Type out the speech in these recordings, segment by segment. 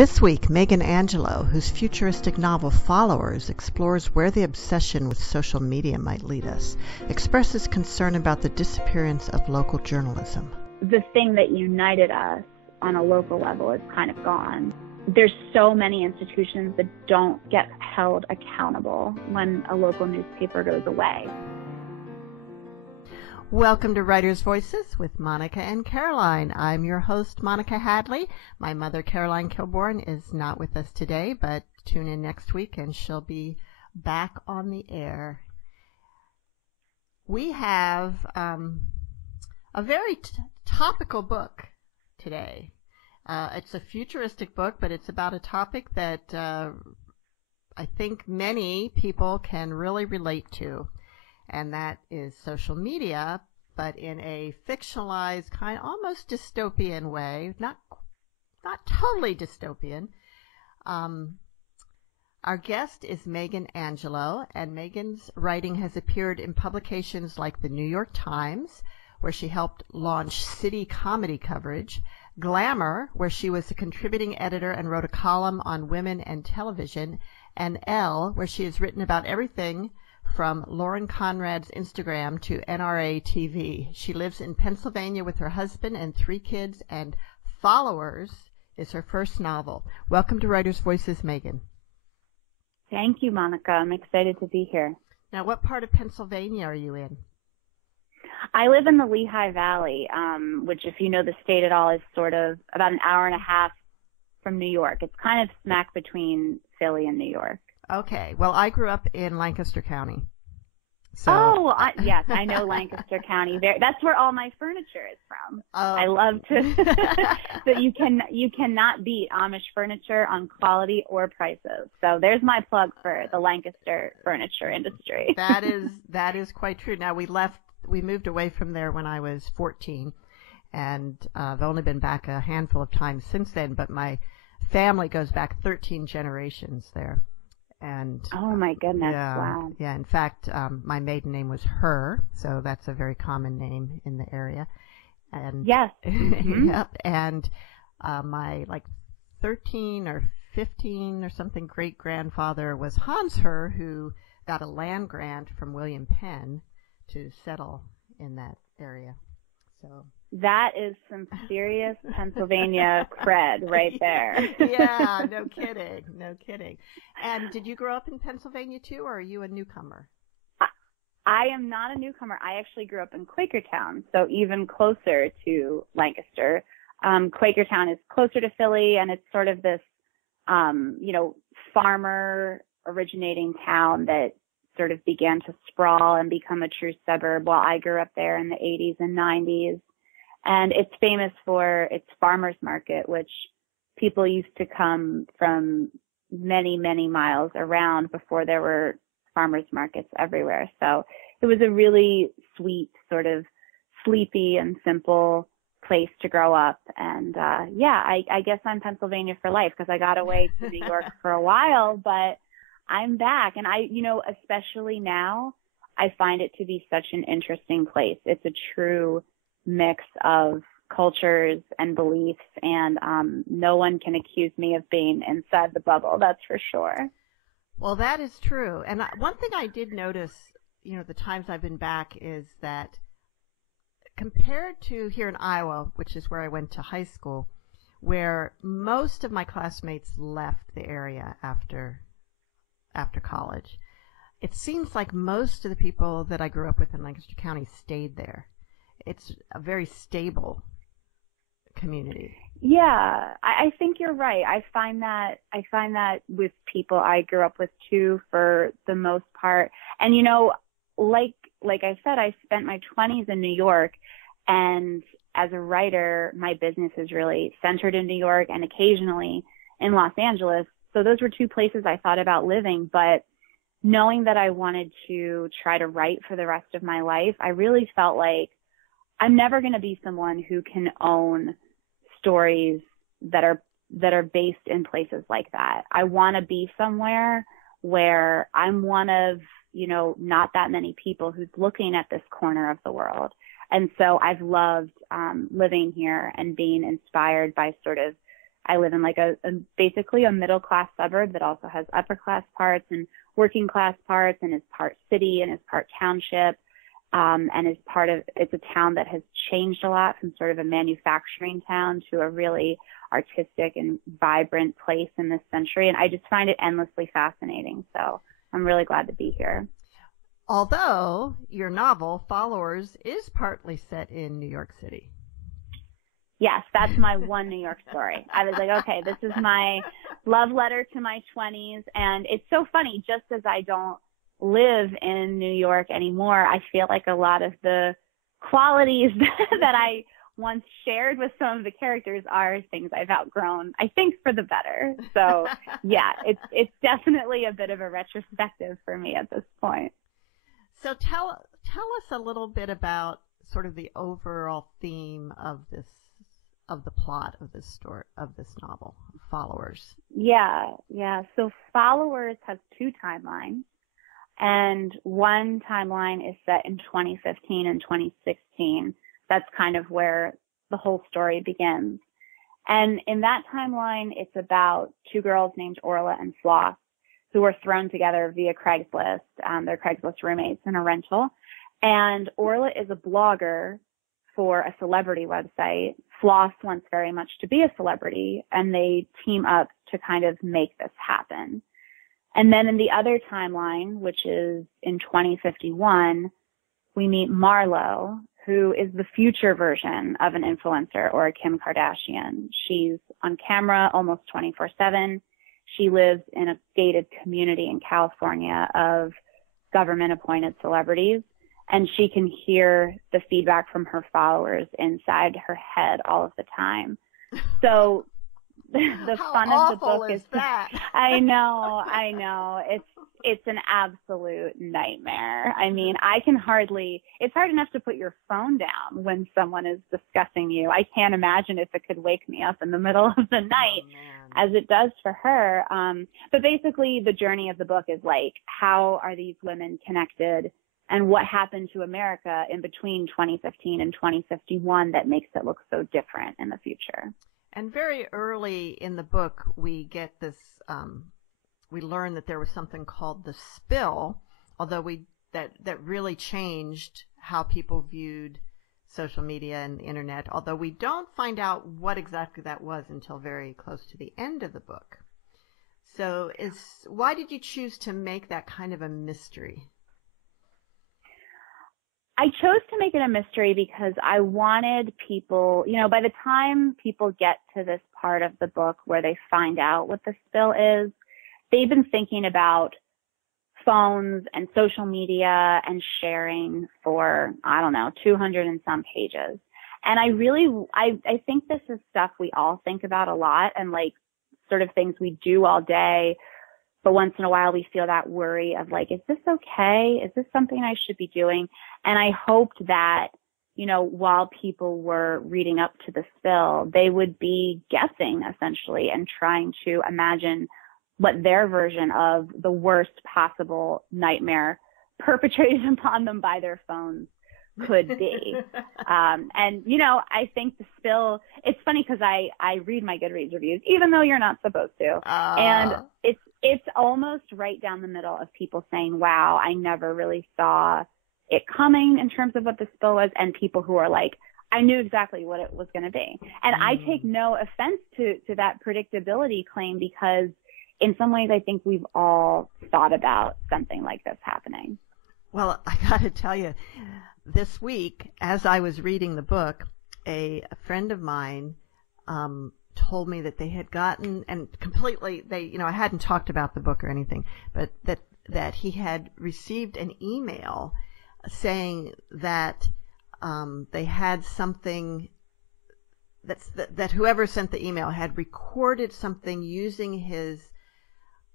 This week, Megan Angelo, whose futuristic novel Followers explores where the obsession with social media might lead us, expresses concern about the disappearance of local journalism. The thing that united us on a local level is kind of gone. There's so many institutions that don't get held accountable when a local newspaper goes away. Welcome to Writers' Voices with Monica and Caroline. I'm your host, Monica Hadley. My mother, Caroline Kilborn, is not with us today, but tune in next week and she'll be back on the air. We have a very topical book today. It's a futuristic book, but it's about a topic that I think many people can really relate to. And that is social media, but in a fictionalized, kind of almost dystopian way, not totally dystopian. Our guest is Megan Angelo, and Megan's writing has appeared in publications like the New York Times, where she helped launch city comedy coverage, Glamour, where she was a contributing editor and wrote a column on women and television, and Elle, where she has written about everything from Lauren Conrad's Instagram to NRA TV. She lives in Pennsylvania with her husband and 3 kids, and Followers is her first novel. Welcome to Writers' Voices, Megan. Thank you, Monica. I'm excited to be here. Now, what part of Pennsylvania are you in? I live in the Lehigh Valley, which, if you know the state at all, is sort of about an hour and a half from New York. It's kind of smack between Philly and New York. Okay. Well, I grew up in Lancaster County. So. Yes, I know Lancaster County. That's where all my furniture is from. Oh. I love to. So you cannot beat Amish furniture on quality or prices. So there's my plug for the Lancaster furniture industry. That is quite true. Now we moved away from there when I was 14, and I've only been back a handful of times since then. But my family goes back 13 generations there. And oh my goodness! Yeah, wow. Yeah. In fact, my maiden name was Her, so that's a very common name in the area. And yes. Mm-hmm. Yep. And my 13 or 15 or something great grandfather was Hans Her, who got a land grant from William Penn to settle in that area. So. That is some serious Pennsylvania cred right there. Yeah, no kidding. And did you grow up in Pennsylvania too, or are you a newcomer? I am not a newcomer. I actually grew up in Quakertown, so even closer to Lancaster. Quakertown is closer to Philly, and it's sort of this, farmer originating town that sort of began to sprawl and become a true suburb while I grew up there in the 80s and 90s. And it's famous for its farmers market, which people used to come from many, many miles around before there were farmers markets everywhere. So it was a really sweet, sort of sleepy and simple place to grow up. And I guess I'm Pennsylvania for life because I got away to New York for a while, but I'm back. And especially now, I find it to be such an interesting place. It's a true mix of cultures and beliefs, and no one can accuse me of being inside the bubble, that's for sure. Well, that is true. And one thing I did notice, the times I've been back, is that compared to here in Iowa, which is where I went to high school, where most of my classmates left the area after college, it seems like most of the people that I grew up with in Lancaster County stayed there. It's a very stable community. Yeah, I think you're right. I find that with people I grew up with too, for the most part. And like I said, I spent my 20s in New York, and as a writer, my business is really centered in New York and occasionally in Los Angeles. So those were 2 places I thought about living. But knowing that I wanted to try to write for the rest of my life, I really felt like I'm never going to be someone who can own stories that are based in places like that. I want to be somewhere where I'm one of, not that many people who's looking at this corner of the world. And so I've loved living here and being inspired by sort of I live in like basically a middle class suburb that also has upper class parts and working class parts, and is part city and is part township. And it's a town that has changed a lot from sort of a manufacturing town to a really artistic and vibrant place in this century. And I just find it endlessly fascinating. So I'm really glad to be here. Although your novel, Followers, is partly set in New York City. Yes, that's my one New York story. I was like, okay, this is my love letter to my 20s. And it's so funny, just as I don't live in New York anymore, I feel like a lot of the qualities that I once shared with some of the characters are things I've outgrown, I think, for the better. So yeah, it's definitely a bit of a retrospective for me at this point. So tell us a little bit about sort of the overall theme of the plot of this story, of this novel, Followers. Yeah. So Followers has two timelines. And one timeline is set in 2015 and 2016. That's kind of where the whole story begins. And in that timeline, it's about two girls named Orla and Floss, who were thrown together via Craigslist. They're Craigslist roommates in a rental. And Orla is a blogger for a celebrity website. Floss wants very much to be a celebrity, and they team up to kind of make this happen. And then in the other timeline, which is in 2051, we meet Marlo, who is the future version of an influencer or a Kim Kardashian. She's on camera almost 24/7. She lives in a gated community in California of government-appointed celebrities, and she can hear the feedback from her followers inside her head all of the time. So the fun of the book is that? I know. It's an absolute nightmare. I mean, it's hard enough to put your phone down when someone is discussing you. I can't imagine if it could wake me up in the middle of the night as it does for her. But basically the journey of the book is like, how are these women connected, and what happened to America in between 2015 and 2051 that makes it look so different in the future. And very early in the book, we get this, we learn that there was something called the spill, although that really changed how people viewed social media and the internet, although we don't find out what exactly that was until very close to the end of the book. So why did you choose to make that kind of a mystery? I chose to make it a mystery because I wanted people, by the time people get to this part of the book where they find out what the spill is, they've been thinking about phones and social media and sharing for, 200 and some pages. And I think this is stuff we all think about a lot, and like sort of things we do all day. But once in a while we feel that worry of like, is this okay? Is this something I should be doing? And I hoped that, while people were reading up to the spill, they would be guessing essentially and trying to imagine what their version of the worst possible nightmare perpetrated upon them by their phones could be. And, I think the spill, it's funny because I read my Goodreads reviews, even though you're not supposed to. And it's almost right down the middle of people saying, wow, I never really saw it coming in terms of what the spill was, and people who are like, I knew exactly what it was going to be. And I take no offense to that predictability claim, because in some ways I think we've all thought about something like this happening. Well, I got to tell you, this week, as I was reading the book, a friend of mine told me that they had gotten, and completely, I hadn't talked about the book or anything, but that he had received an email saying that they had something, that whoever sent the email had recorded something using his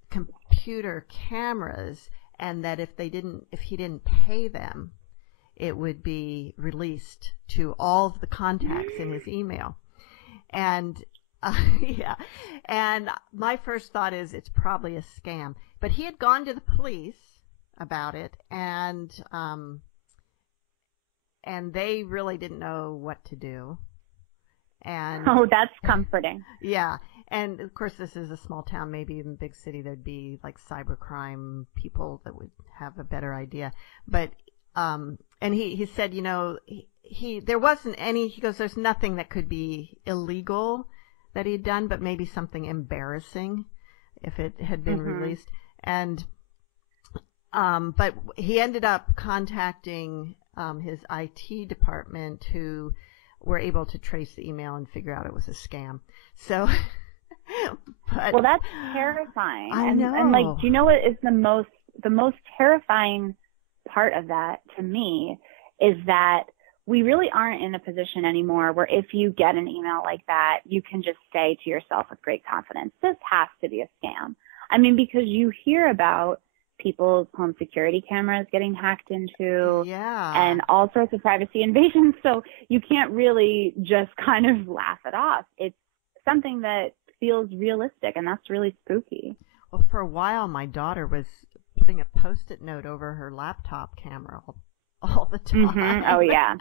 computer cameras, and that if he didn't pay them, it would be released to all of the contacts in his email. And yeah, and my first thought is it's probably a scam. But he had gone to the police about it, and they really didn't know what to do. And oh, that's comforting. Yeah, And of course, this is a small town. Maybe in a big city, there'd be like cybercrime people that would have a better idea. But and he said, there wasn't any. He goes, there's nothing that could be illegal that he'd done, but maybe something embarrassing if it had been released. And but he ended up contacting his IT department, who were able to trace the email and figure out it was a scam. So, well, that's terrifying. I know. And like, do you know what is the most terrifying part of that to me is that we really aren't in a position anymore where if you get an email like that, you can just say to yourself with great confidence, this has to be a scam. I mean, because you hear about people's home security cameras getting hacked into and all sorts of privacy invasions. So you can't really just kind of laugh it off. It's something that feels realistic, and that's really spooky. Well, for a while, my daughter was putting a Post-it note over her laptop camera all the time. Mm-hmm. Oh, yeah,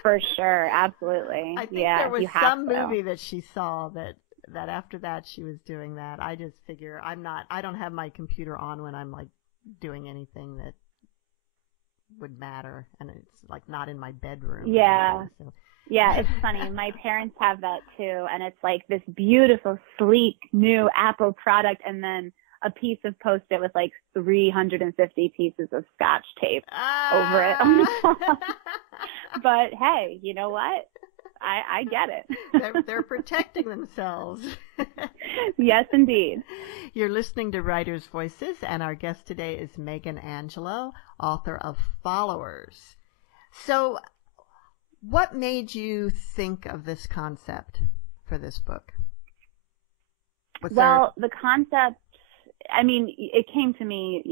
for sure. Absolutely. I think there was some movie that she saw that after that she was doing that. I just figure I don't have my computer on when I'm like doing anything that would matter, and it's like not in my bedroom. Yeah. Yeah, it's funny. My parents have that too, and it's like this beautiful, sleek, new Apple product, and then a piece of Post-it with like 350 pieces of Scotch tape over it. But hey, you know what? I get it. They're protecting themselves. Yes, indeed. You're listening to Writers' Voices, and our guest today is Megan Angelo, author of Followers. So, what made you think of this concept for this book? The concept, I mean, it came to me,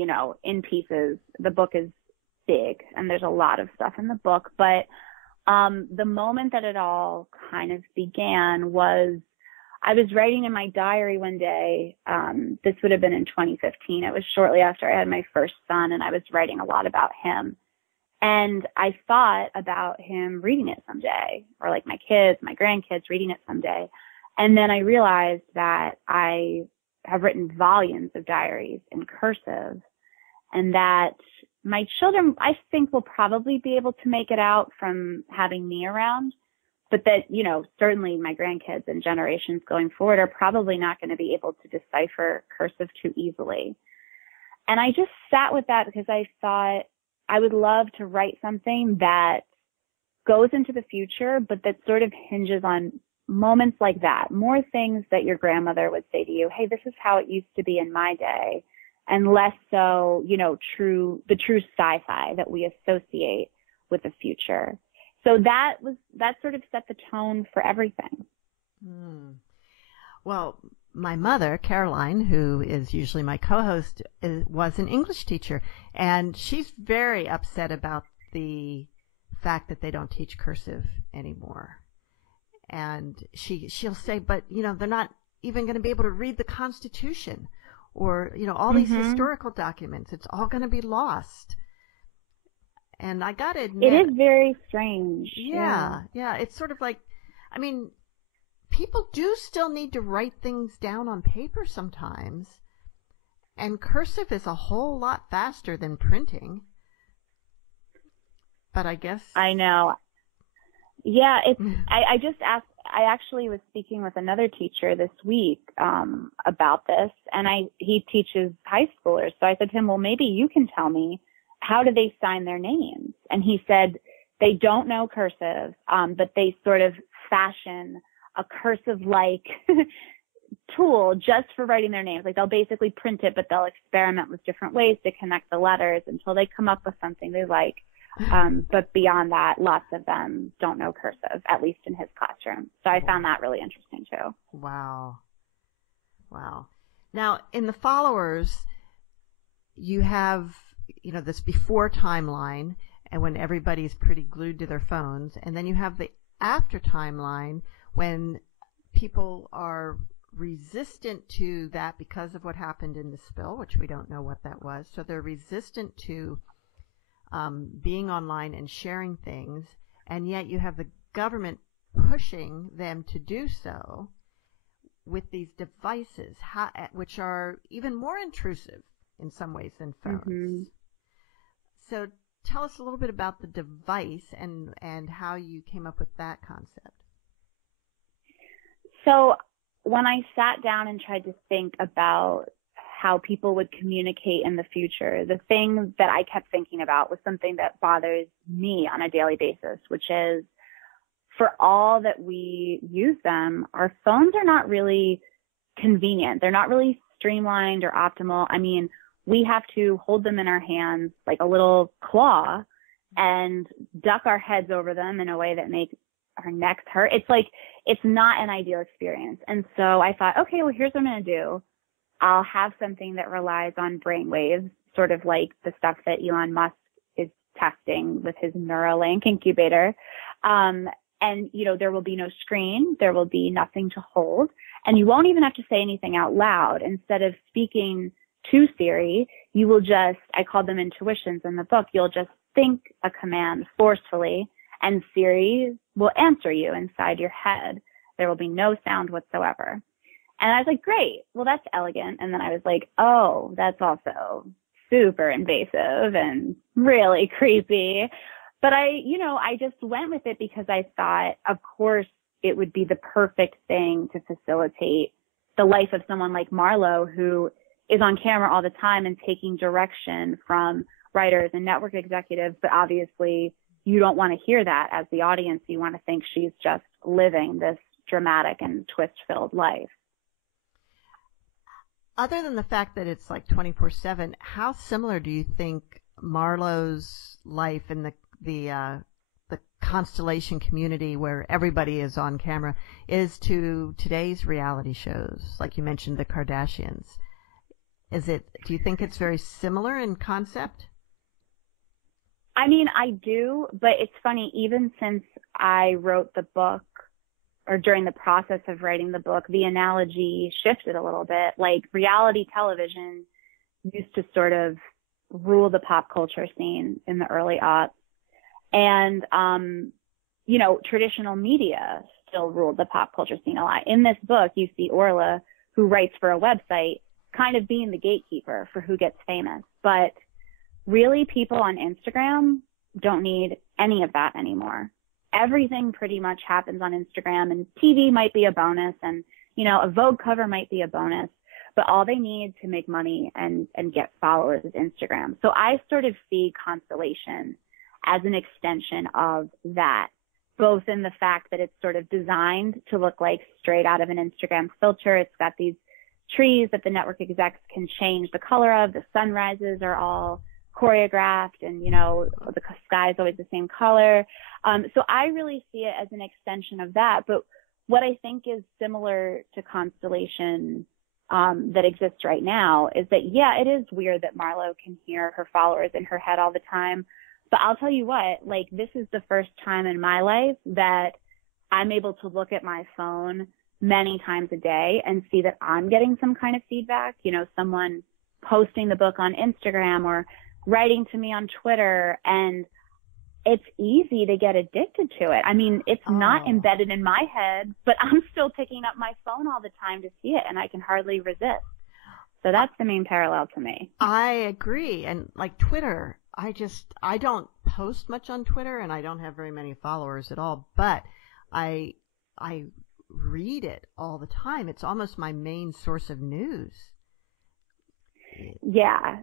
in pieces. The book is big, and there's a lot of stuff in the book, but the moment that it all kind of began was I was writing in my diary one day. This would have been in 2015. It was shortly after I had my first son, and I was writing a lot about him. And I thought about him reading it someday, or like my kids, my grandkids reading it someday. And then I realized that I have written volumes of diaries in cursive, and that my children, I think, will probably be able to make it out from having me around, but that, certainly my grandkids and generations going forward are probably not going to be able to decipher cursive too easily. And I just sat with that because I thought I would love to write something that goes into the future, but that sort of hinges on moments like that, more things that your grandmother would say to you, hey, this is how it used to be in my day, and less so, the true sci-fi that we associate with the future. So that sort of set the tone for everything. Well, my mother, Caroline, who is usually my co-host, was an English teacher, and she's very upset about the fact that they don't teach cursive anymore. And she'll say, but, they're not even going to be able to read the Constitution or, all these historical documents. It's all going to be lost. And I got to admit, it is very strange. Yeah. It's sort of like, people do still need to write things down on paper sometimes. And cursive is a whole lot faster than printing. But I guess. I know. Yeah, I just asked, I actually was speaking with another teacher this week about this, and he teaches high schoolers. So I said to him, well, maybe you can tell me, how do they sign their names? And he said they don't know cursive, but they sort of fashion a cursive-like tool just for writing their names. Like they'll basically print it, but they'll experiment with different ways to connect the letters until they come up with something they like. But beyond that, lots of them don't know cursive, at least in his classroom. So I found that really interesting too. Wow. Now, in the Followers, you have, this before timeline, and when everybody's pretty glued to their phones, and then you have the after timeline when people are resistant to that because of what happened in the spill, which we don't know what that was. So they're resistant to being online and sharing things, and yet you have the government pushing them to do so. with these devices, which are even more intrusive in some ways than phones. Mm-hmm. So tell us a little bit about the device and how you came up with that concept. So when I sat down and tried to think about how people would communicate in the future, the thing that I kept thinking about was something that bothers me on a daily basis, which is for all that we use them, our phones are not really convenient. They're not really streamlined or optimal. I mean, we have to hold them in our hands like a little claw and duck our heads over them in a way that makes our necks hurt. It's not an ideal experience. And so I thought, okay, well, here's what I'm going to do. I'll have something that relies on brainwaves, sort of like the stuff that Elon Musk is testing with his Neuralink incubator. And, there will be no screen. There will be nothing to hold. And you won't even have to say anything out loud. Instead of speaking to Siri, you will I called them intuitions in the book. You'll just think a command forcefully, and Siri will answer you inside your head. There will be no sound whatsoever. And I was like, great. Well, that's elegant. And then I was like, oh, that's also super invasive and really creepy. But I just went with it because I thought, of course, it would be the perfect thing to facilitate the life of someone like Marlo, who is on camera all the time and taking direction from writers and network executives. But obviously, you don't want to hear that as the audience. You want to think she's just living this dramatic and twist-filled life. Other than the fact that it's like 24/7, how similar do you think Marlo's life in the constellation community where everybody is on camera is to today's reality shows, like you mentioned, the Kardashians? Do you think it's very similar in concept? I mean, I do, but it's funny, even since I wrote the book, or during the process of writing the book, the analogy shifted a little bit. Like, reality television used to sort of rule the pop culture scene in the early aughts. And, traditional media still ruled the pop culture scene a lot. In this book, you see Orla, who writes for a website, kind of being the gatekeeper for who gets famous. But really, people on Instagram don't need any of that anymore. Everything pretty much happens on Instagram, and TV might be a bonus, and, a Vogue cover might be a bonus, but all they need to make money and get followers is Instagram. So I sort of see Constellation as an extension of that, both in the fact that it's sort of designed to look like straight out of an Instagram filter. It's got these trees that the network execs can change the color of. The sunrises are all choreographed, and the sky is always the same color. So I really see it as an extension of that. But what I think is similar to Constellation that exists right now is that, yeah, it is weird that Marlo can hear her followers in her head all the time. But I'll tell you what, like, this is the first time in my life that I'm able to look at my phone many times a day and see that I'm getting some kind of feedback, someone posting the book on Instagram or writing to me on Twitter, and it's easy to get addicted to it. I mean, it's not embedded in my head, but I'm still picking up my phone all the time to see it, and I can hardly resist. So that's the main parallel to me. I agree. And like Twitter, I don't post much on Twitter, and I don't have very many followers at all, but I read it all the time. It's almost my main source of news. Yeah.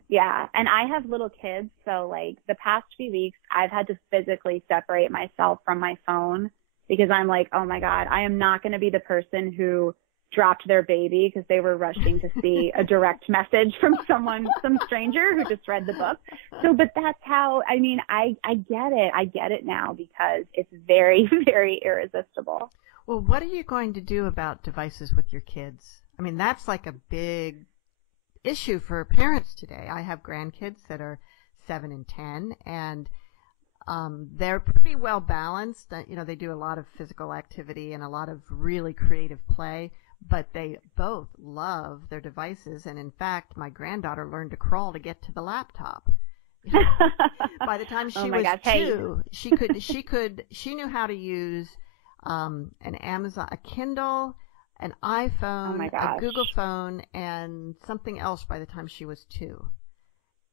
And I have little kids, so like the past few weeks, I've had to physically separate myself from my phone because I'm like, oh my God, I am not going to be the person who dropped their baby because they were rushing to see a direct message from some stranger who just read the book. So, but that's how, I mean, I get it. I get it now because it's very, very irresistible. Well, what are you going to do about devices with your kids? I mean, that's like a big issue for parents today. I have grandkids that are 7 and 10, and they're pretty well balanced. They do a lot of physical activity and a lot of really creative play, but they both love their devices. And in fact, my granddaughter learned to crawl to get to the laptop. By the time she was 2, she knew how to use an Amazon, a Kindle, an Oh iPhone, my a gosh. Google phone, and something else by the time she was 2.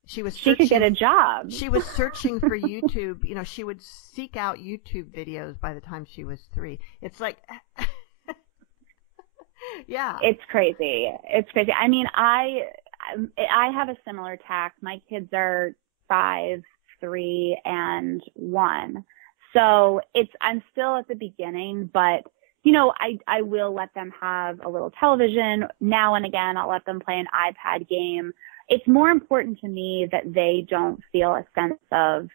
She could get a job. She was searching for YouTube. You know, she would seek out YouTube videos by the time she was 3. It's like, yeah. It's crazy. It's crazy. I mean, I have a similar tact. My kids are 5, 3, and 1. So I'm still at the beginning, but you know, I will let them have a little television. Now and again, I'll let them play an iPad game. It's more important to me that they don't feel a sense of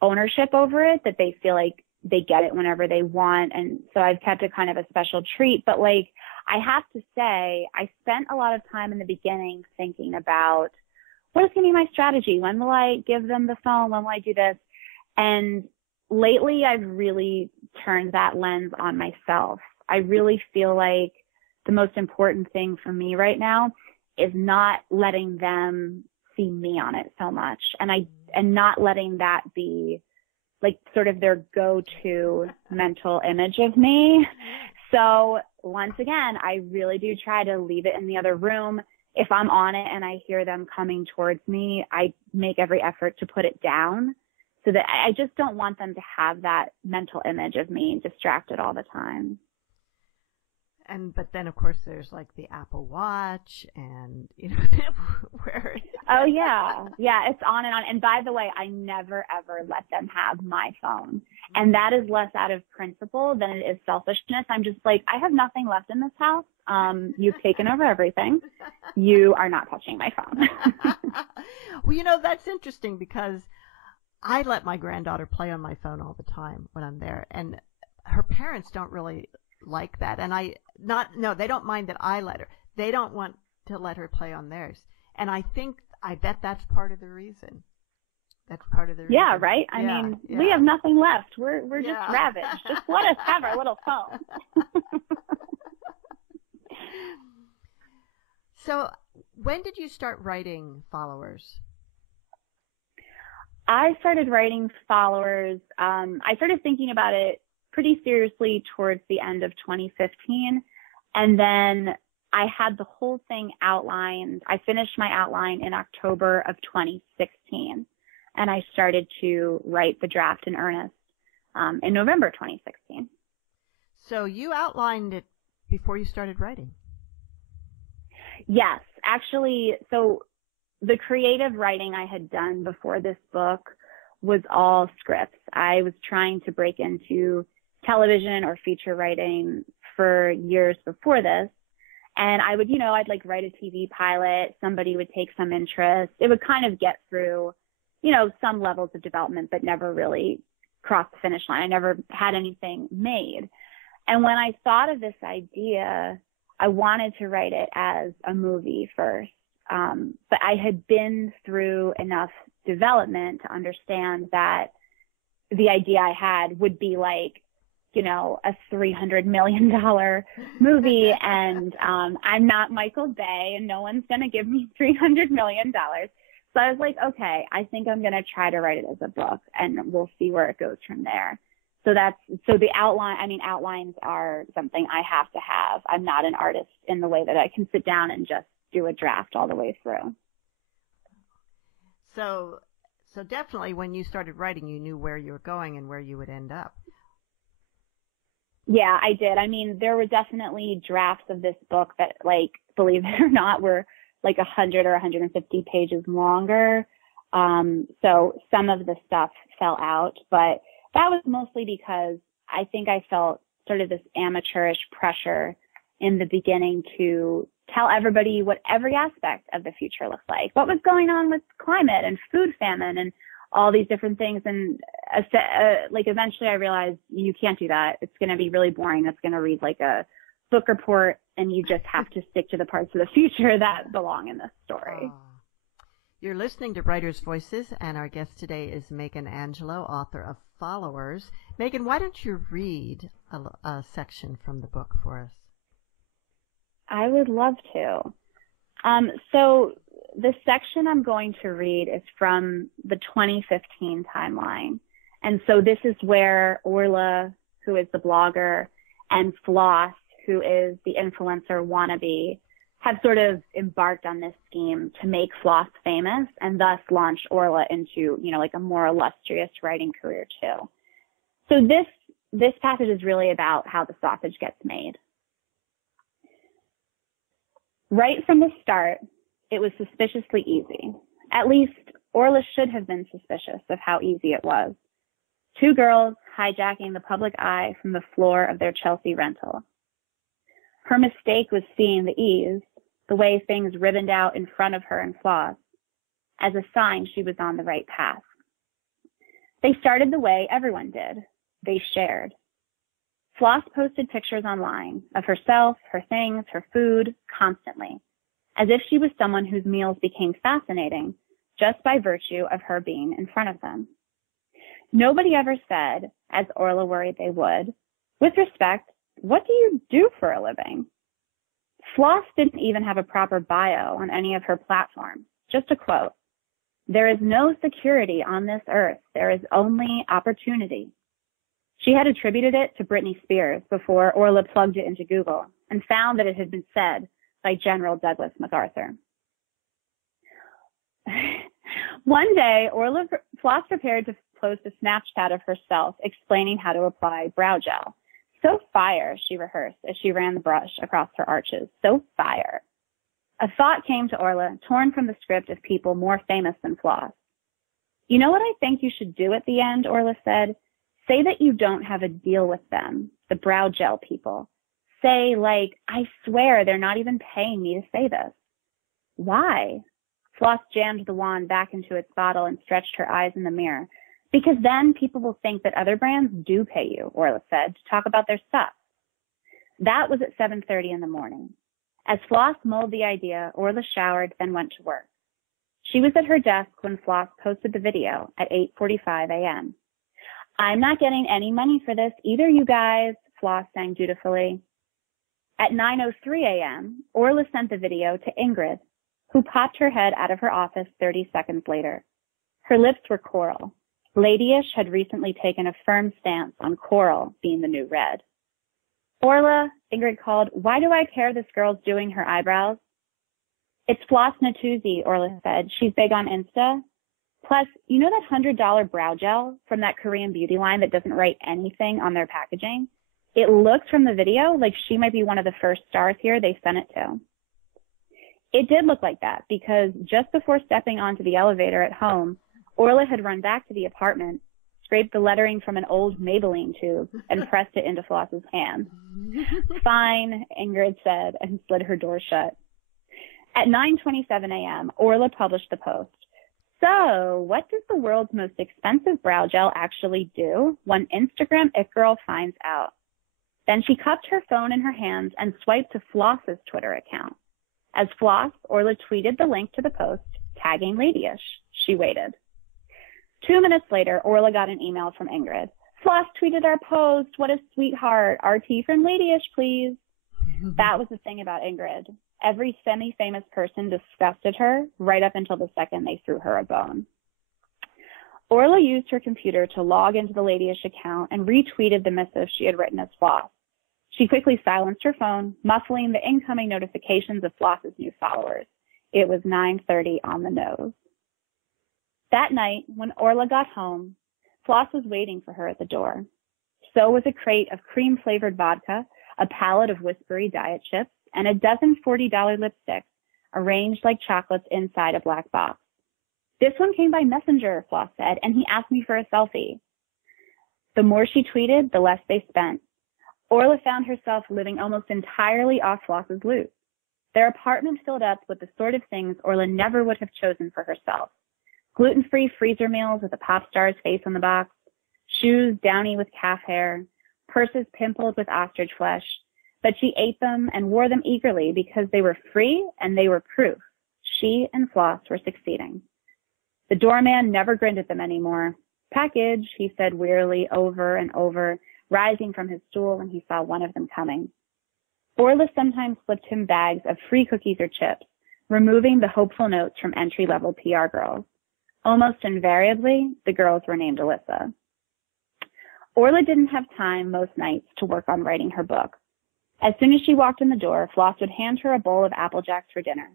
ownership over it, that they feel like they get it whenever they want. And so I've kept it kind of a special treat. But like, I have to say, I spent a lot of time in the beginning thinking about what is going to be my strategy? When will I give them the phone? When will I do this? And lately, I've really turned that lens on myself. I really feel like the most important thing for me right now is not letting them see me on it so much, and not letting that be like sort of their go-to mental image of me. So once again, I really do try to leave it in the other room. If I'm on it and I hear them coming towards me, I make every effort to put it down, so that I just don't want them to have that mental image of me distracted all the time. But then of course there's like the Apple Watch and, you know, where. Oh yeah. Yeah. It's on and on. And by the way, I never ever let them have my phone. And that is less out of principle than it is selfishness. I'm just like, I have nothing left in this house. You've taken over everything. You are not touching my phone. Well, you know, that's interesting because I let my granddaughter play on my phone all the time when I'm there, and her parents don't really like that. And they don't mind that I let her. They don't want to let her play on theirs. And I bet that's part of the reason. That's part of the reason. Yeah, right? I mean, we have nothing left. We're just ravaged. Just let us have our little phone. So when did you start writing Followers? I started writing Followers. I started thinking about it pretty seriously towards the end of 2015. And then I had the whole thing outlined. I finished my outline in October of 2016. And I started to write the draft in earnest in November 2016. So you outlined it before you started writing? Yes. Actually, so the creative writing I had done before this book was all scripts. I was trying to break into television or feature writing for years before this. And I would, I'd like write a TV pilot. Somebody would take some interest. It would kind of get through, some levels of development, but never really cross the finish line. I never had anything made. And when I thought of this idea, I wanted to write it as a movie first. But I had been through enough development to understand that the idea I had would be like, a $300 million movie. And I'm not Michael Bay, and no one's going to give me $300 million. So I was like, okay, I think I'm going to try to write it as a book, and we'll see where it goes from there. So the outlines are something I have to have. I'm not an artist in the way that I can sit down and just do a draft all the way through. So definitely when you started writing, you knew where you were going and where you would end up. Yeah, I did. I mean, there were definitely drafts of this book that, like, believe it or not, were like 100 or 150 pages longer. So some of the stuff fell out, but that was mostly because I think I felt sort of this amateurish pressure in the beginning to tell everybody what every aspect of the future looks like, what was going on with climate and food famine and all these different things. And eventually I realized you can't do that. It's going to be really boring. It's going to read like a book report, and you just have to stick to the parts of the future that belong in this story. You're listening to Writers' Voices, and our guest today is Megan Angelo, author of Followers. Megan, why don't you read a section from the book for us? I would love to. So the section I'm going to read is from the 2015 timeline. And so this is where Orla, who is the blogger, and Floss, who is the influencer wannabe, have sort of embarked on this scheme to make Floss famous and thus launch Orla into, like a more illustrious writing career too. So this passage is really about how the sausage gets made. Right from the start, it was suspiciously easy. At least Orla should have been suspicious of how easy it was. Two girls hijacking the public eye from the floor of their Chelsea rental. Her mistake was seeing the ease, the way things ribboned out in front of her and Floss, as a sign she was on the right path. They started the way everyone did. They shared. Floss posted pictures online of herself, her things, her food, constantly, as if she was someone whose meals became fascinating just by virtue of her being in front of them. Nobody ever said, as Orla worried they would, with respect, what do you do for a living? Floss didn't even have a proper bio on any of her platforms, just a quote. There is no security on this earth. There is only opportunity. She had attributed it to Britney Spears before Orla plugged it into Google and found that it had been said by General Douglas MacArthur. One day, Floss prepared to post a Snapchat of herself explaining how to apply brow gel. So fire, she rehearsed as she ran the brush across her arches. So fire. A thought came to Orla, torn from the script of people more famous than Floss. You know what I think you should do at the end, Orla said? Say that you don't have a deal with them, the brow gel people. Say, like, I swear they're not even paying me to say this. Why? Floss jammed the wand back into its bottle and stretched her eyes in the mirror. Because then people will think that other brands do pay you, Orla said, to talk about their stuff. That was at 7:30 in the morning. As Floss mulled the idea, Orla showered, then went to work. She was at her desk when Floss posted the video at 8:45 a.m. I'm not getting any money for this either, you guys, Floss sang dutifully. At 9:03 a.m., Orla sent the video to Ingrid, who popped her head out of her office 30 seconds later. Her lips were coral. Ladyish had recently taken a firm stance on coral being the new red. Orla, Ingrid called, why do I care this girl's doing her eyebrows? It's Floss Natuzzi, Orla said. She's big on Insta. Plus, you know that $100 brow gel from that Korean beauty line that doesn't write anything on their packaging? It looks from the video like she might be one of the first stars here they sent it to. It did look like that because just before stepping onto the elevator at home, Orla had run back to the apartment, scraped the lettering from an old Maybelline tube, and pressed it into Floss's hand. Fine, Ingrid said, and slid her door shut. At 9:27 a.m., Orla published the post. So, what does the world's most expensive brow gel actually do when Instagram It Girl finds out? Then she cupped her phone in her hands and swiped to Floss's Twitter account. As Floss, Orla tweeted the link to the post, tagging Ladyish. She waited. 2 minutes later, Orla got an email from Ingrid. Floss tweeted our post. What a sweetheart. RT from Ladyish, please. That was the thing about Ingrid. Every semi-famous person disgusted her right up until the second they threw her a bone. Orla used her computer to log into the Ladyish account and retweeted the missive she had written as Floss. She quickly silenced her phone, muffling the incoming notifications of Floss's new followers. It was 9:30 on the nose. That night, when Orla got home, Floss was waiting for her at the door. So was a crate of cream-flavored vodka, a pallet of whispery diet chips, and a dozen $40 lipsticks arranged like chocolates inside a black box. This one came by messenger, Floss said, and he asked me for a selfie. The more she tweeted, the less they spent. Orla found herself living almost entirely off Floss's loot. Their apartment filled up with the sort of things Orla never would have chosen for herself. Gluten-free freezer meals with a pop star's face on the box, shoes downy with calf hair, purses pimpled with ostrich flesh, but she ate them and wore them eagerly because they were free and they were proof. She and Floss were succeeding. The doorman never grinned at them anymore. Package, he said wearily over and over, rising from his stool when he saw one of them coming. Orla sometimes slipped him bags of free cookies or chips, removing the hopeful notes from entry-level PR girls. Almost invariably, the girls were named Alyssa. Orla didn't have time most nights to work on writing her book. As soon as she walked in the door, Floss would hand her a bowl of Apple Jacks for dinner.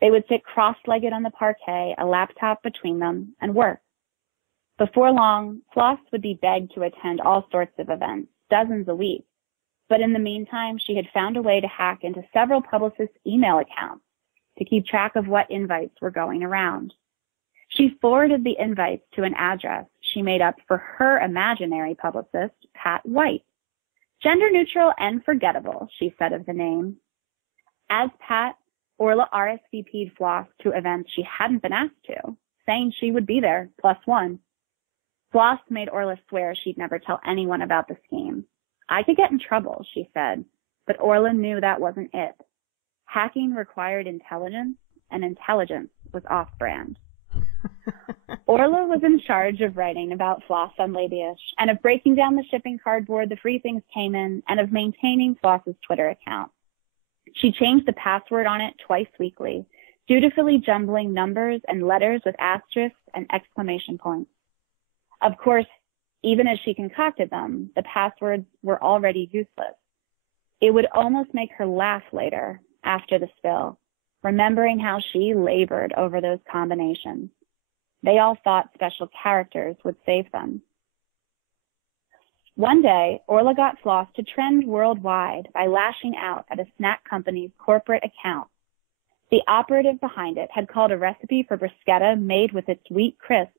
They would sit cross-legged on the parquet, a laptop between them, and work. Before long, Floss would be begged to attend all sorts of events, dozens a week. But in the meantime, she had found a way to hack into several publicists' email accounts to keep track of what invites were going around. She forwarded the invites to an address she made up for her imaginary publicist, Pat White. Gender neutral and forgettable, she said of the name. As Pat, Orla RSVP'd Floss to events she hadn't been asked to, saying she would be there, +1. Floss made Orla swear she'd never tell anyone about the scheme. I could get in trouble, she said, but Orla knew that wasn't it. Hacking required intelligence, and intelligence was off-brand. Orla was in charge of writing about Floss on Ladyish, and of breaking down the shipping cardboard the free things came in, and of maintaining Floss's Twitter account. She changed the password on it twice weekly, dutifully jumbling numbers and letters with asterisks and exclamation points. Of course, even as she concocted them, the passwords were already useless. It would almost make her laugh later, after the spill, remembering how she labored over those combinations. They all thought special characters would save them. One day, Orla got Floss to trend worldwide by lashing out at a snack company's corporate account. The operative behind it had called a recipe for bruschetta made with its wheat crisps,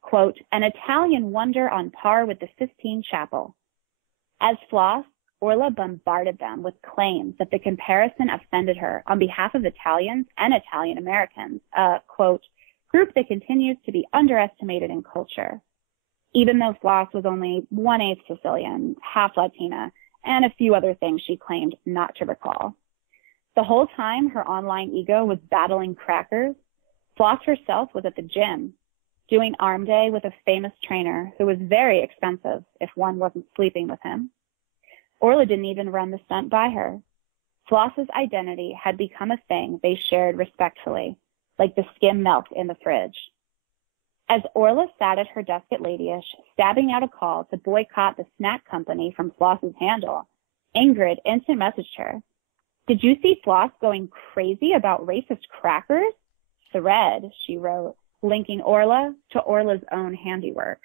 quote, an Italian wonder on par with the Sistine Chapel. As Floss, Orla bombarded them with claims that the comparison offended her on behalf of Italians and Italian Americans, a, quote, group that continues to be underestimated in culture. Even though Floss was only 1/8 Sicilian, half Latina, and a few other things she claimed not to recall. The whole time her online ego was battling crackers, Floss herself was at the gym, doing arm day with a famous trainer who was very expensive if one wasn't sleeping with him. Orla didn't even run the stunt by her. Floss's identity had become a thing they shared respectfully, like the skim milk in the fridge. As Orla sat at her desk at Ladyish, stabbing out a call to boycott the snack company from Floss's handle, Ingrid instant messaged her, "Did you see Floss going crazy about racist crackers?" Thread, she wrote, linking Orla to Orla's own handiwork.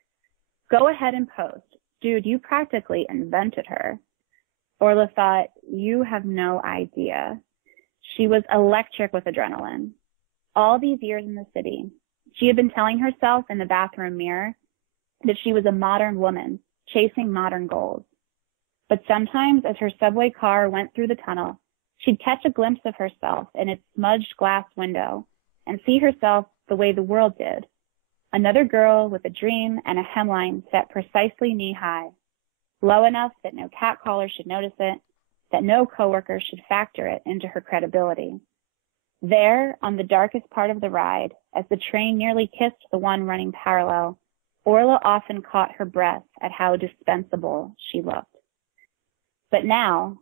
"Go ahead and post. Dude, you practically invented her." Orla thought, "You have no idea." She was electric with adrenaline. All these years in the city, she had been telling herself in the bathroom mirror that she was a modern woman, chasing modern goals. But sometimes as her subway car went through the tunnel, she'd catch a glimpse of herself in its smudged glass window and see herself the way the world did. Another girl with a dream and a hemline set precisely knee-high, low enough that no catcaller should notice it, that no coworker should factor it into her credibility. There, on the darkest part of the ride, as the train nearly kissed the one running parallel, Orla often caught her breath at how dispensable she looked. But now,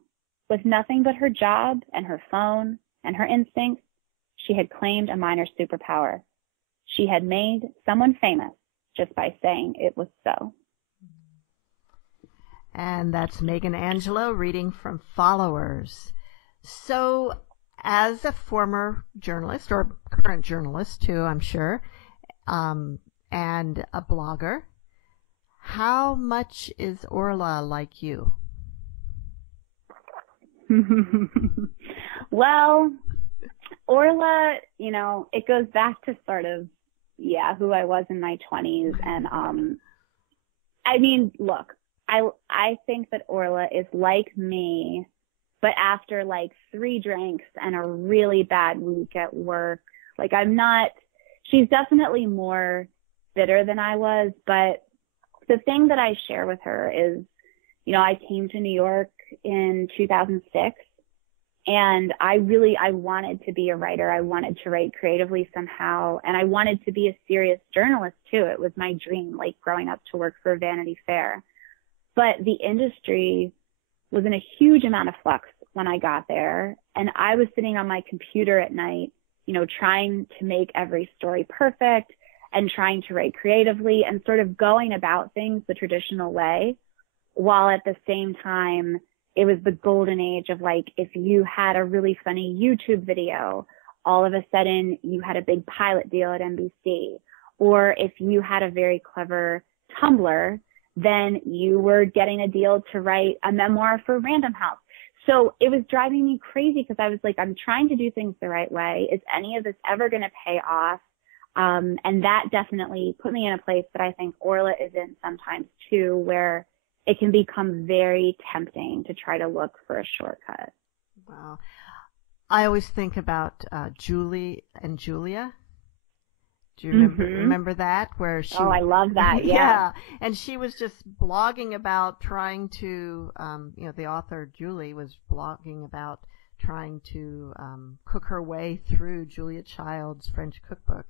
with nothing but her job and her phone and her instincts, she had claimed a minor superpower. She had made someone famous just by saying it was so. And that's Megan Angelo reading from Followers. So, as a former journalist, or current journalist too, I'm sure, and a blogger, how much is Orla like you? Well, Orla, it goes back to sort of, who I was in my 20s. And, look, I think that Orla is like me, but after like 3 drinks and a really bad week at work, she's definitely more bitter than I was. But the thing that I share with her is, I came to New York in 2006. And I wanted to be a writer. I wanted to write creatively somehow. And I wanted to be a serious journalist too. It was my dream, growing up to work for Vanity Fair. But the industry was in a huge amount of flux when I got there. And I was sitting on my computer at night, trying to make every story perfect and trying to write creatively and sort of going about things the traditional way, while at the same time it was the golden age of like, if you had a really funny YouTube video, all of a sudden you had a big pilot deal at NBC. Or if you had a very clever Tumblr, then you were getting a deal to write a memoir for Random House. So it was driving me crazy because I was like, I'm trying to do things the right way. Is any of this ever going to pay off? And that definitely put me in a place that I think Orla is in sometimes too, where it can become very tempting to try to look for a shortcut. Wow. I always think about Julie and Julia. Do you remember that? Where she? Oh, I love that. Yeah. Yeah. And she was just blogging about trying to, the author Julie was blogging about trying to cook her way through Julia Child's French cookbook,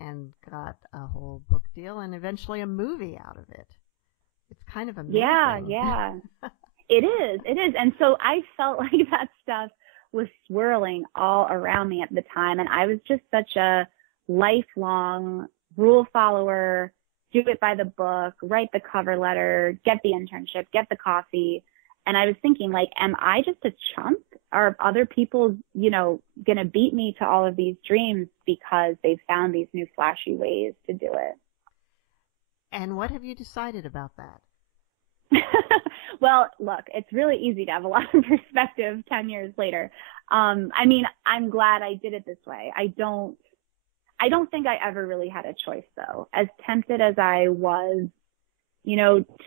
and got a whole book deal and eventually a movie out of it. It's kind of amazing. Yeah. It is. And so I felt like that stuff was swirling all around me at the time. And I was just such a lifelong rule follower, do it by the book, write the cover letter, get the internship, get the coffee. And I was thinking, like, am I just a chump? Are other people, going to beat me to all of these dreams because they've found these new flashy ways to do it? And what have you decided about that? Well, look, it's really easy to have a lot of perspective 10 years later. I'm glad I did it this way. I don't think I ever really had a choice, though. As tempted as I was,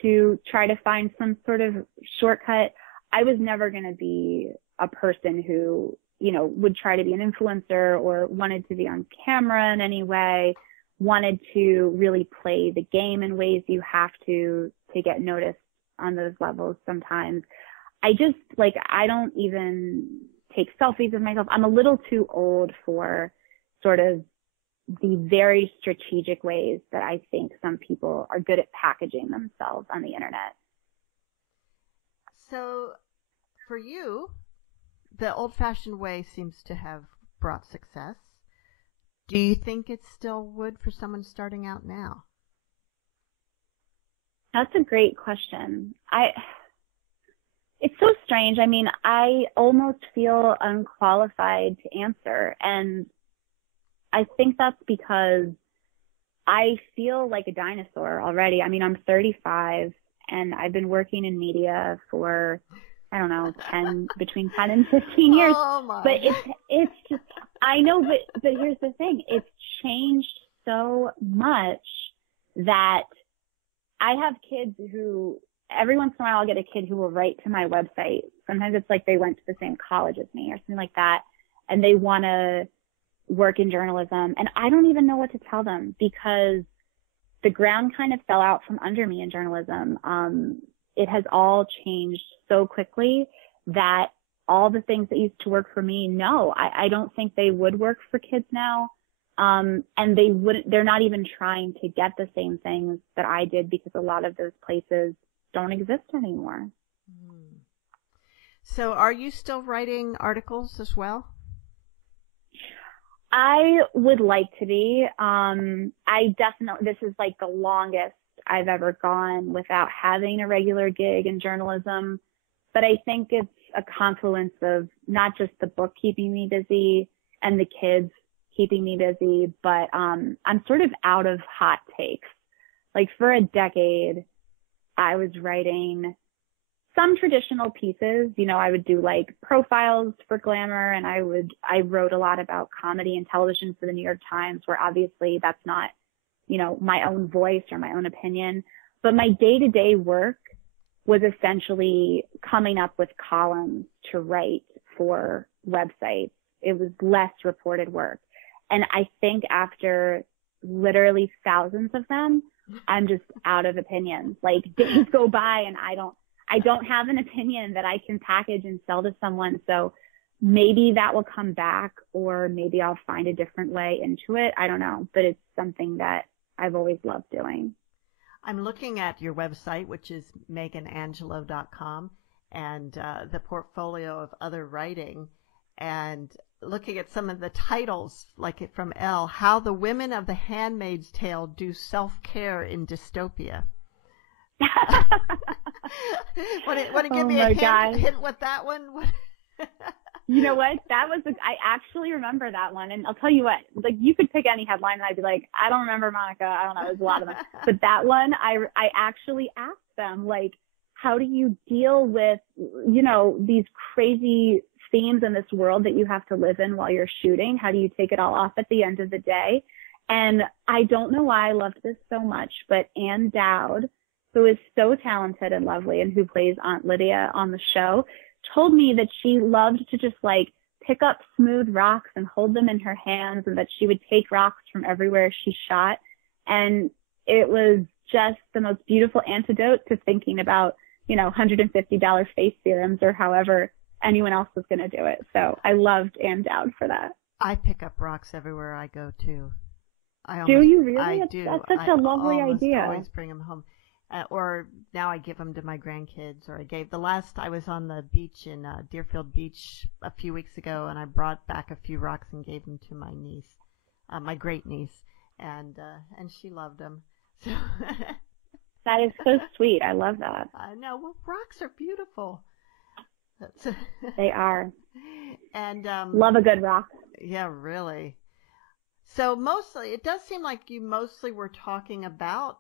to try to find some sort of shortcut, I was never going to be a person who, would try to be an influencer or wanted to be on camera in any way, wanted to really play the game in ways you have to get noticed on those levels sometimes. I don't even take selfies of myself. I'm a little too old for sort of the very strategic ways that I think some people are good at packaging themselves on the internet. So for you, the old-fashioned way seems to have brought success. Do you think it still would for someone starting out now? That's a great question. It's so strange. I mean, I almost feel unqualified to answer. And I think that's because I feel like a dinosaur already. I mean, I'm 35 and I've been working in media for, I don't know, between 10 and 15 years. Oh my. But it's just, I know, but here's the thing. It's changed so much that I have kids who, every once in a while I'll get a kid who will write to my website. Sometimes it's like they went to the same college as me or something like that, and they want to work in journalism. And I don't even know what to tell them because the ground kind of fell out from under me in journalism. It has all changed so quickly that all the things that used to work for me, no, I don't think they would work for kids now. And they're not even trying to get the same things that I did because a lot of those places don't exist anymore. So are you still writing articles as well? I would like to be. This is like the longest I've ever gone without having a regular gig in journalism. But I think it's a confluence of not just the book keeping me busy and the kids keeping me busy, but I'm sort of out of hot takes. Like for a decade, I was writing some traditional pieces. I would do like profiles for Glamour, and I wrote a lot about comedy and television for the New York Times, where obviously that's not, my own voice or my own opinion. But my day-to-day work was essentially coming up with columns to write for websites. It was less reported work. And I think after literally thousands of them, I'm just out of opinions. Like days go by and I don't have an opinion that I can package and sell to someone. So maybe that will come back, or maybe I'll find a different way into it. I don't know, but it's something that I've always loved doing. I'm looking at your website, which is meganangelo.com, and the portfolio of other writing, and looking at some of the titles, like from Elle, How the Women of the Handmaid's Tale Do Self-Care in Dystopia. Want to give me a hint what that one? You know what? I actually remember that one. And I'll tell you what, like you could pick any headline and I'd be like, I don't remember, Monica. I don't know. There's a lot of them. But that one, I actually asked them, like, how do you deal with, you know, these crazy themes in this world that you have to live in while you're shooting? How do you take it all off at the end of the day? And I don't know why I loved this so much, but Ann Dowd, who is so talented and lovely and who plays Aunt Lydia on the show, told me that she loved to just like pick up smooth rocks and hold them in her hands, and that she would take rocks from everywhere she shot. And it was just the most beautiful antidote to thinking about, you know, $150 face serums or however anyone else was going to do it. So I loved Ann Dowd for that. I pick up rocks everywhere I go too. Do you really? I do. That's such a lovely idea. I always bring them home. Or now I give them to my grandkids, or I was on the beach in Deerfield Beach a few weeks ago, and I brought back a few rocks and gave them to my niece, my great niece, and she loved them. So that is so sweet. I love that. I know. Well, rocks are beautiful. They are. And love a good rock. Yeah, really. So mostly, it does seem like you mostly were talking about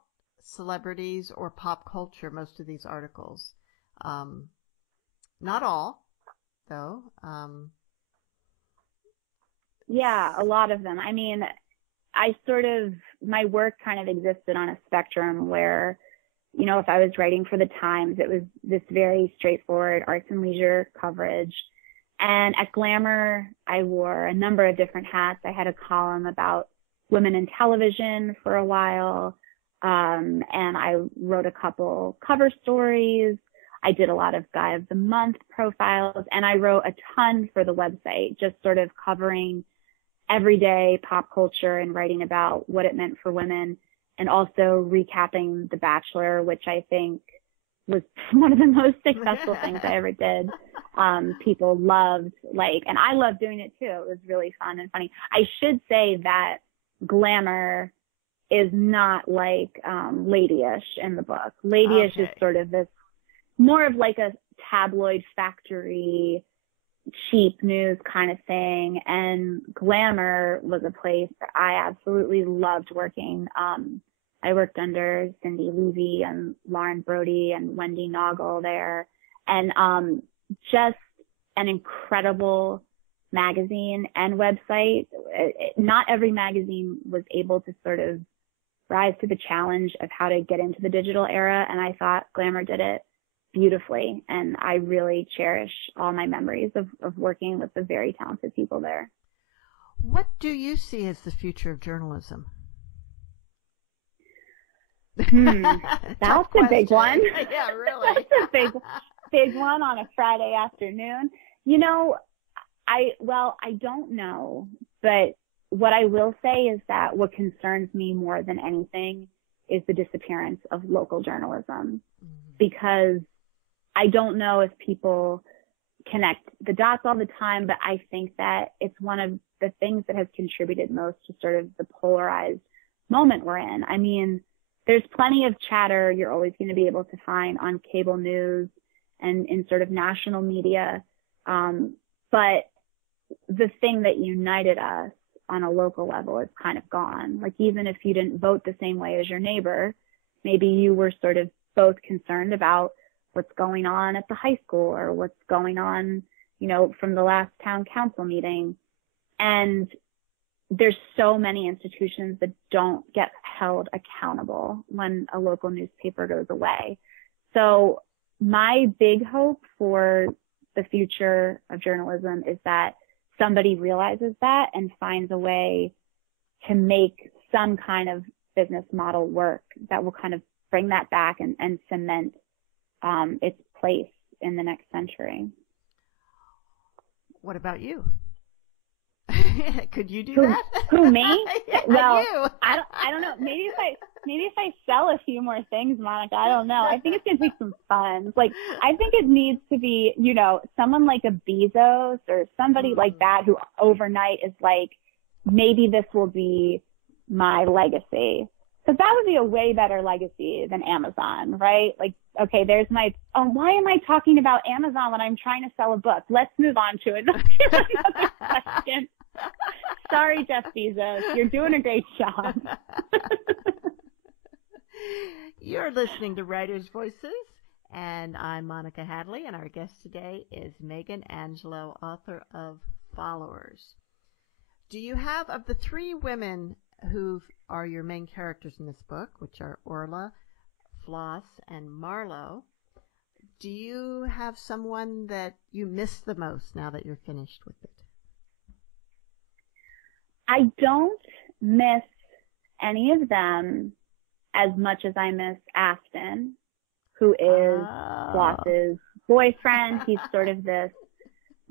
celebrities or pop culture, most of these articles. Not all, though. Yeah, a lot of them. I mean, my work kind of existed on a spectrum where, you know, if I was writing for the Times, it was this very straightforward arts and leisure coverage. And at Glamour, I wore a number of different hats. I had a column about women in television for a while. And I wrote a couple cover stories. I did a lot of Guy of the Month profiles, and I wrote a ton for the website, just sort of covering everyday pop culture and writing about what it meant for women, and also recapping The Bachelor, which I think was one of the most successful things I ever did. People loved, and I loved doing it too. It was really fun and funny. I should say that Glamour is not like Ladyish in the book. Ladyish is sort of this more of like a tabloid factory, cheap news kind of thing. And Glamour was a place that I absolutely loved working. I worked under Cindy Levy and Lauren Brody and Wendy Noggle there. And just an incredible magazine and website. Not every magazine was able to sort of rise to the challenge of how to get into the digital era. And I thought Glamour did it beautifully. And I really cherish all my memories of working with the very talented people there. What do you see as the future of journalism? That's a big one. Yeah, really. That's a big one on a Friday afternoon. You know, I don't know, but what I will say is that what concerns me more than anything is the disappearance of local journalism, because I don't know if people connect the dots all the time, but I think that it's one of the things that has contributed most to sort of the polarized moment we're in. I mean, there's plenty of chatter you're always going to be able to find on cable news and in sort of national media. But the thing that united us on a local level is kind of gone. Like, even if you didn't vote the same way as your neighbor, maybe you were sort of both concerned about what's going on at the high school or what's going on, you know, from the last town council meeting. And there's so many institutions that don't get held accountable when a local newspaper goes away. So my big hope for the future of journalism is that somebody realizes that and finds a way to make some kind of business model work that will kind of bring that back and cement its place in the next century. What about you? Could you do that? Who, me? Yeah, well, you. I don't know. Maybe if I sell a few more things, Monica, I don't know. I think it's going to take some funds. Like, I think it needs to be, you know, someone like a Bezos or somebody like that who overnight is like, maybe this will be my legacy. because that would be a way better legacy than Amazon, right? Like, okay, there's my, why am I talking about Amazon when I'm trying to sell a book? Let's move on to another question. Sorry, Jeff Bezos. You're doing a great job. You're listening to Writers' Voices, and I'm Monica Hadley, and our guest today is Megan Angelo, author of Followers. Do you have, of the three women who are your main characters in this book, which are Orla, Floss, and Marlowe, do you have someone that you miss the most now that you're finished with it? I don't miss any of them as much as I miss Aston, who is Floss's boyfriend. He's sort of this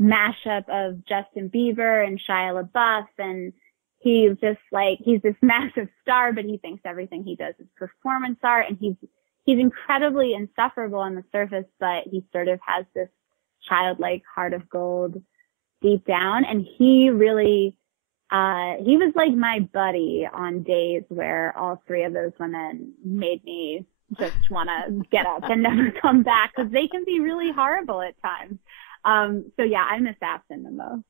mashup of Justin Bieber and Shia LaBeouf, and he's just like, he's this massive star, but he thinks everything he does is performance art, and he's incredibly insufferable on the surface, but he sort of has this childlike heart of gold deep down, and he really he was like my buddy on days where all three of those women made me just want to get up and never come back, because they can be really horrible at times. So yeah, I miss Aston the most.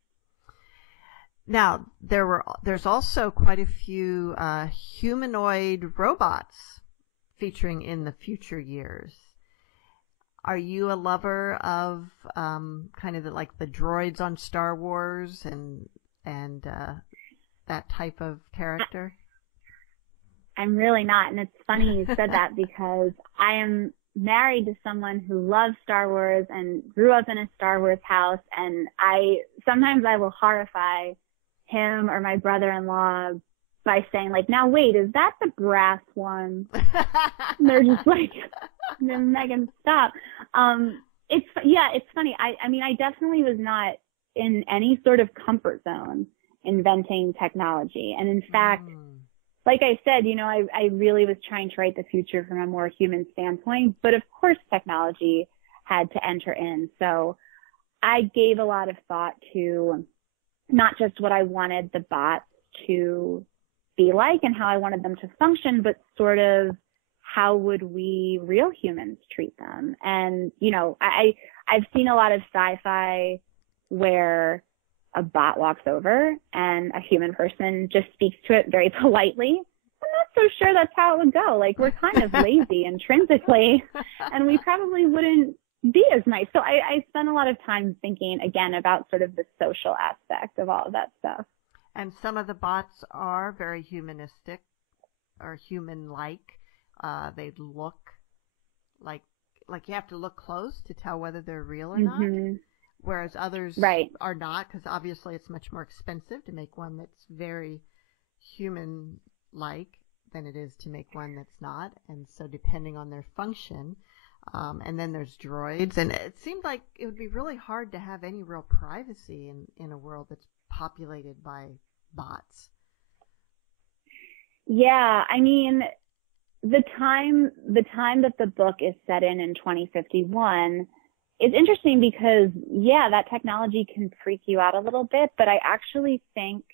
Now, there's also quite a few humanoid robots featuring in the future years. Are you a lover of kind of like the droids on Star Wars and that type of character? I'm really not, and it's funny you said that, because I am married to someone who loves Star Wars and grew up in a Star Wars house, and sometimes I will horrify him or my brother-in-law by saying, like, now wait, is that the brass one? And they're just like, Megan, stop. It's funny. I mean, I definitely was not in any sort of comfort zone inventing technology. And in fact, like I said, you know, I really was trying to write the future from a more human standpoint, but of course technology had to enter in. So I gave a lot of thought to not just what I wanted the bots to be like and how I wanted them to function, but sort of how would we real humans treat them? And, you know, I've seen a lot of sci-fi where a bot walks over and a human person just speaks to it very politely. I'm not so sure that's how it would go. Like, we're kind of lazy intrinsically, and we probably wouldn't be as nice. So I spent a lot of time thinking, again, about sort of the social aspect of all of that stuff. And some of the bots are very humanistic or human-like. They look like you have to look close to tell whether they're real or not. Whereas others are not, because obviously it's much more expensive to make one that's very human-like than it is to make one that's not. And so depending on their function, and then there's droids. And it seemed like it would be really hard to have any real privacy in a world that's populated by bots. Yeah, I mean, the time that the book is set in 2051, it's interesting because, yeah, that technology can freak you out a little bit, but I actually think,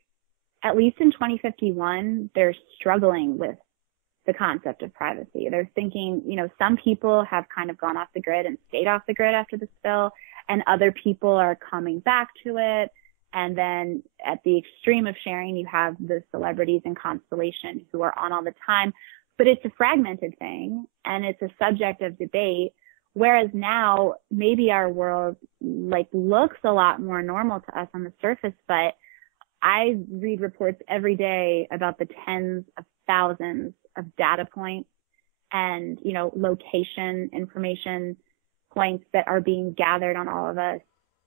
at least in 2051, they're struggling with the concept of privacy. They're thinking, you know, some people have kind of gone off the grid and stayed off the grid after the spill, and other people are coming back to it. And then at the extreme of sharing, you have the celebrities in Constellation who are on all the time. But it's a fragmented thing, and it's a subject of debate. Whereas now, maybe our world looks a lot more normal to us on the surface, but I read reports every day about the tens of thousands of data points and, you know, location information points that are being gathered on all of us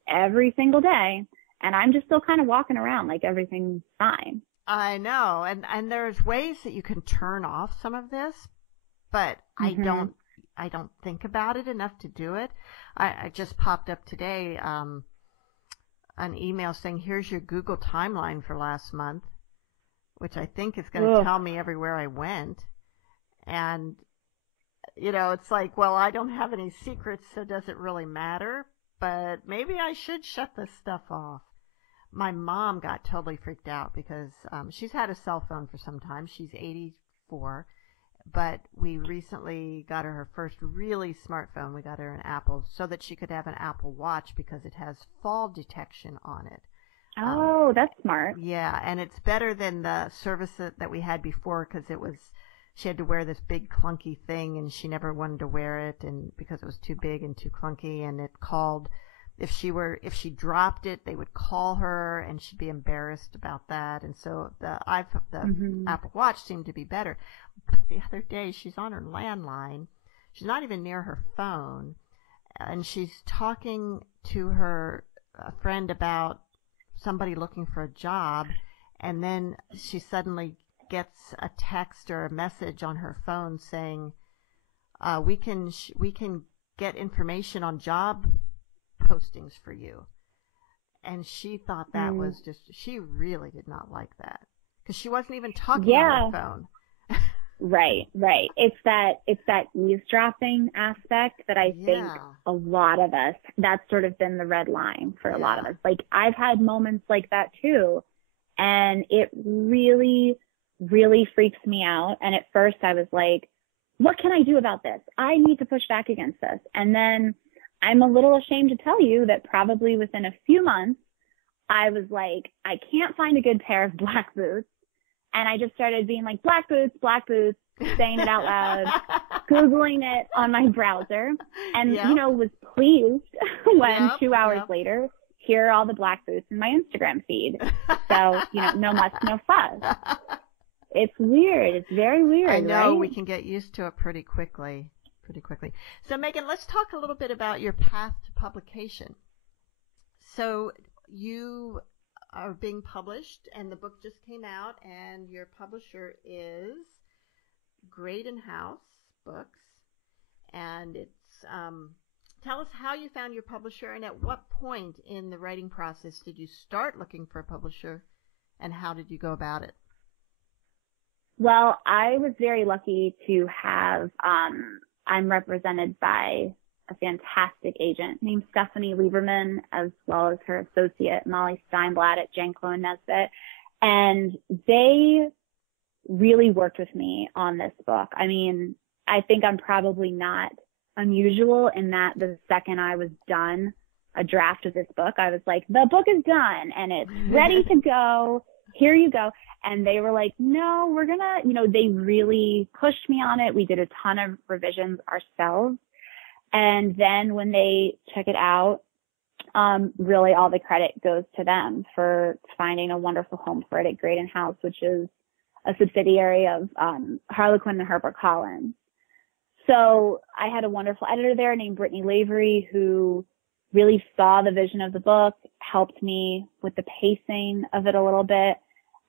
every single day. And I'm just still kind of walking around like everything's fine. I know. And there's ways that you can turn off some of this, but I don't think about it enough to do it. I just popped up today an email saying, here's your Google timeline for last month, which I think is going to tell me everywhere I went. And, you know, it's like, well, I don't have any secrets, so does it really matter? But maybe I should shut this stuff off. My mom got totally freaked out because she's had a cell phone for some time. She's 84, but we recently got her first really smartphone. We got her an Apple so that she could have an Apple Watch because it has fall detection on it. Oh, that's smart. Yeah, and it's better than the service that we had before because she had to wear this big clunky thing and she never wanted to wear it and because it was too big and too clunky, and it called if she dropped it, they would call her and she'd be embarrassed about that. And so the Apple Watch seemed to be better. But the other day she's on her landline. She's not even near her phone, and she's talking to her friend about somebody looking for a job, and then she suddenly gets a text or a message on her phone saying, we can get information on job postings for you. And she thought that was she really did not like that because she wasn't even talking on her phone. Right. It's that eavesdropping aspect that I think a lot of us, that's sort of been the red line for a lot of us. Like, I've had moments like that too, and it really, really freaks me out. And at first I was like, what can I do about this? I need to push back against this. And then I'm a little ashamed to tell you that probably within a few months, I was like, I can't find a good pair of black boots. And I just started being like, black boots, saying it out loud, Googling it on my browser, and, was pleased when 2 hours later, here are all the black boots in my Instagram feed. So, no muss, no fuss. It's weird. It's very weird. I know, right? We can get used to it pretty quickly. So, Megan, let's talk a little bit about your path to publication. So you are being published, and the book just came out, and your publisher is Graydon House Books, and it's tell us how you found your publisher, and at what point in the writing process did you start looking for a publisher, and how did you go about it? Well, I was very lucky to have I'm represented by a fantastic agent named Stephanie Lieberman, as well as her associate Molly Steinblatt at Janklow & Nesbitt. And they really worked with me on this book. I mean, I think I'm probably not unusual in that the second I was done a draft of this book, I was like, the book is done and it's ready to go. Here you go. And they were like, no, we're gonna, they really pushed me on it. We did a ton of revisions ourselves. And then when they took it out, really all the credit goes to them for finding a wonderful home for it at Graydon House, which is a subsidiary of Harlequin and HarperCollins. So I had a wonderful editor there named Brittany Lavery, who really saw the vision of the book, helped me with the pacing of it a little bit.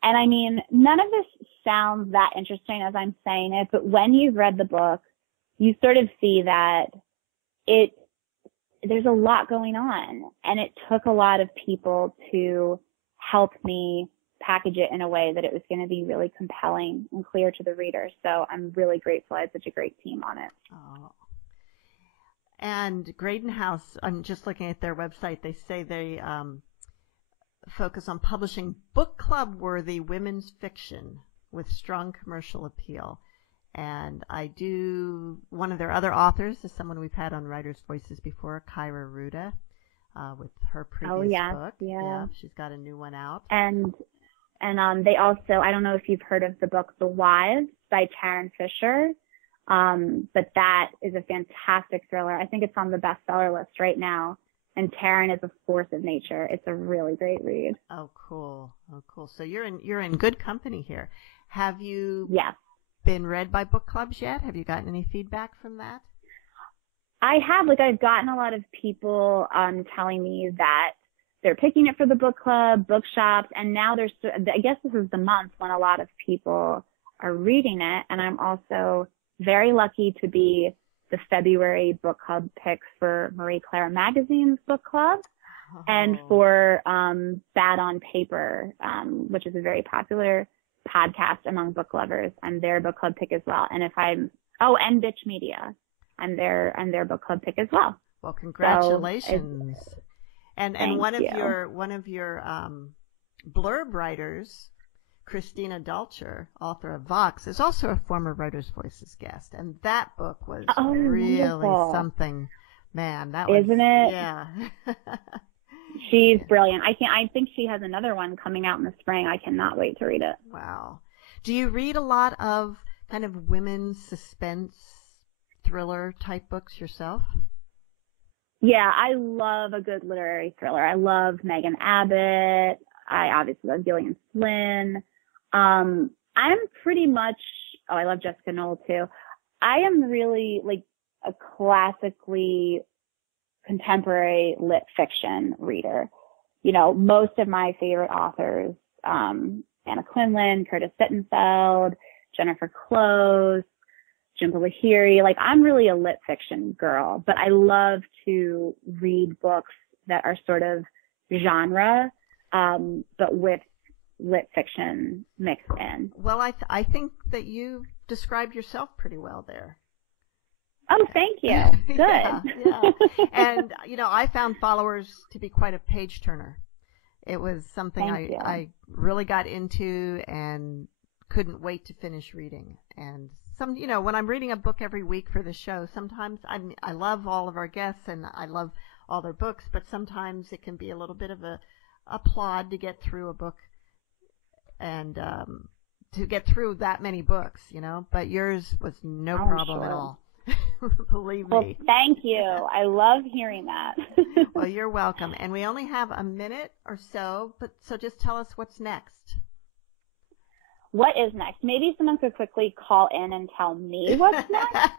And I mean, none of this sounds that interesting as I'm saying it, but when you've read the book, you sort of see that there's a lot going on, and it took a lot of people to help me package it in a way that it was going to be really compelling and clear to the reader. So I'm really grateful I had such a great team on it. Oh. And Graydon House, I'm just looking at their website. They say they focus on publishing book club-worthy women's fiction with strong commercial appeal. And one of their other authors is someone we've had on Writers' Voices before, Kyra Ruda, with her previous book. Yeah. She's got a new one out. And they also, I don't know if you've heard of the book The Wives by Taryn Fisher, but that is a fantastic thriller. I think it's on the bestseller list right now. And Taryn is a force of nature. It's a really great read. Oh, cool. So you're in good company here. Have you been read by book clubs yet? Have you gotten any feedback from that? I have. I've gotten a lot of people telling me that they're picking it for the book club, bookshops, and now I guess this is the month when a lot of people are reading it. And I'm also very lucky to be the February book club pick for Marie Claire Magazine's book club, and for Bad on Paper, which is a very popular podcast among book lovers. I'm their book club pick as well. And and Bitch Media, I'm their book club pick as well. Well, congratulations. And one of you. your blurb writers Christina Dulcher, author of Vox, is also a former Writers' Voices guest, and that book was really wonderful. Something. Man, that was, isn't it? Yeah. She's brilliant. I think she has another one coming out in the spring. I cannot wait to read it. Wow. Do you read a lot of kind of women's suspense thriller type books yourself? Yeah, I love a good literary thriller. I love Megan Abbott. I obviously love Gillian Flynn. I'm pretty much, I love Jessica Knoll too. I am really like a classically contemporary lit fiction reader. You know, most of my favorite authors, Anna Quinlan, Curtis Sittenfeld, Jennifer Close, Jhumpa Lahiri. Like, I'm really a lit fiction girl, but I love to read books that are sort of genre, but with lit fiction mixed in. Well, I think that you described yourself pretty well there. Oh, thank you. Good. Yeah. And, you know, I found Followers to be quite a page turner. It was something I really got into and couldn't wait to finish reading. And you know, when I'm reading a book every week for the show, sometimes I love all of our guests and I love all their books, but sometimes it can be a little bit of a plod to get through a book and to get through that many books, you know. But yours was no problem at all. Believe me. Well, thank you. I love hearing that. Well, you're welcome. And we only have a minute or so, so just tell us what's next. What is next? Maybe someone could quickly call in and tell me what's next.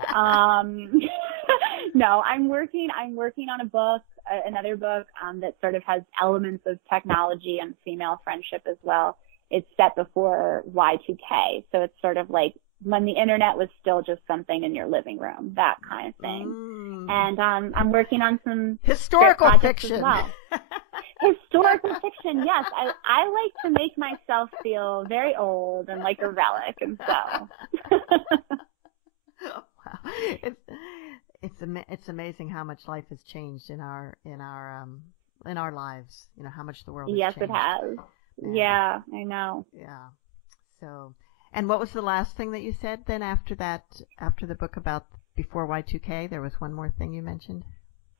No, I'm working on a book, another book that sort of has elements of technology and female friendship as well. It's set before Y2K, so it's sort of like when the internet was still just something in your living room, that kind of thing. And I'm working on some historical fiction as well. Historical fiction, yes. I like to make myself feel very old and like a relic, and so. Wow. It's amazing how much life has changed in our lives. You know how much the world has changed. Yes, it has. Yeah, I know. Yeah. So, and what was the last thing that you said then after the book about before Y2K? There was one more thing you mentioned.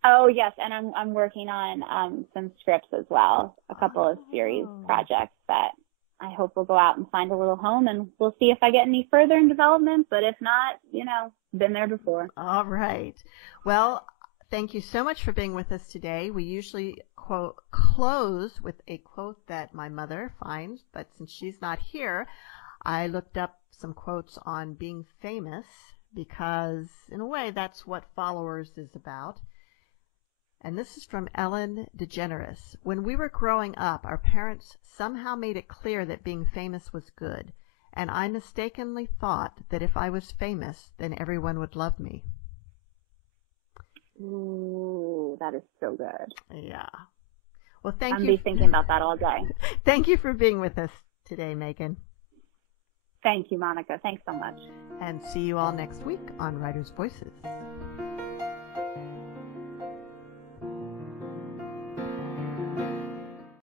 Oh, yes, and I'm working on some scripts as well, a couple of series projects that I hope will go out and find a little home, and we'll see if I get any further in development, but if not, you know, been there before. All right. Well, thank you so much for being with us today. We usually close with a quote that my mother finds, but since she's not here, I looked up some quotes on being famous because, in a way, that's what Followers is about. And this is from Ellen DeGeneres. When we were growing up, our parents somehow made it clear that being famous was good, and I mistakenly thought that if I was famous, then everyone would love me. Ooh, that is so good. Yeah. Well, thank you. I'll be thinking about that all day. Thank you for being with us today, Megan. Thank you, Monica. Thanks so much. And see you all next week on Writers' Voices.